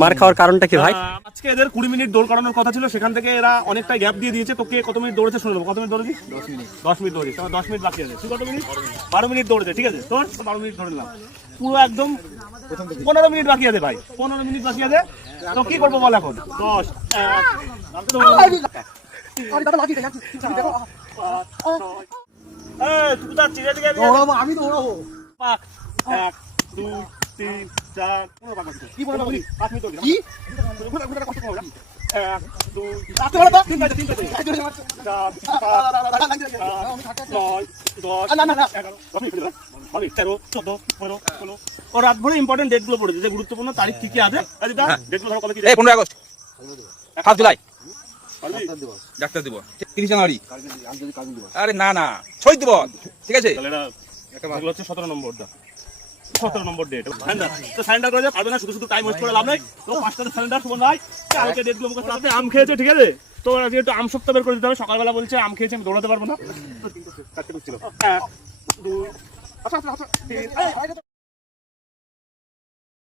মার খাওয়ার কারণটা কি ভাই? আজকে এদের কুড়ি মিনিট দৌড় করানোর কথা ছিল সেখান থেকে এরা অনেকটা গ্যাপ দিয়ে দিয়েছে। তোকে কত মিনিট দৌড়েছে শুনে নেব? কত মিনিট দৌড়েছি? দশ মিনিট। দশ মিনিট দৌড়েছি। দশ মিনিট বাকি আছে। তুই কত মিনিট? বারো মিনিট। দৌড়েছে ঠিক আছে? তোর বারো মিনিট ধরে নিলাম পুরো একদম পনেরো মিনিট বাকি আছে ভাই। পনেরো মিনিট বাকি আছে। তো কি করব বল এখন? দশ আমি দৌড়াবো। এক দুই তিন চার পনেরো পাক কি পনেরো পাঁচ মিনিট কি ঘুরে ঘুরে কষ্ট করব এক দুই আসতে পারো তো? তিন তিন চার পাঁচ নয় দশ না, না, না। এগারো দশ মিনিট ফেলে দাও। বারো, তেরো চোদ্দ পনেরো ষোলো ও রাত ভরে ইম্পর্টেন্ট ডেটগুলো পড়েছে যে গুরুত্বপূর্ণ তারিখ আছে আচ্ছা ডেটগুলো ধরো কবে কি এই আগস্ট ফার্স্ট জুলাই ডাক্তার দিব তিরিশ জানুয়ারি আরে না না ছয় ঠিক আছে হচ্ছে সতেরো নম্বর দা সতেরো নম্বর ডেট সারেন্ডার তো সারেন্ডার করে পারবে না শুধু শুধু টাইম ওয়েস্ট করে লাভ নেই। তো পাঁচটাতে সারেন্ডার সময় নাই কালকে ডেটগুলো মুখে রাতে আম খেয়েছে ঠিক আছে? তো আম সপ্তাহ বের করে দিতে হবে সকালবেলা বলছে আম খেয়েছে আমি দৌড়াতে পারব না। চারটে এক দুই আচ্ছা আচ্ছা আচ্ছা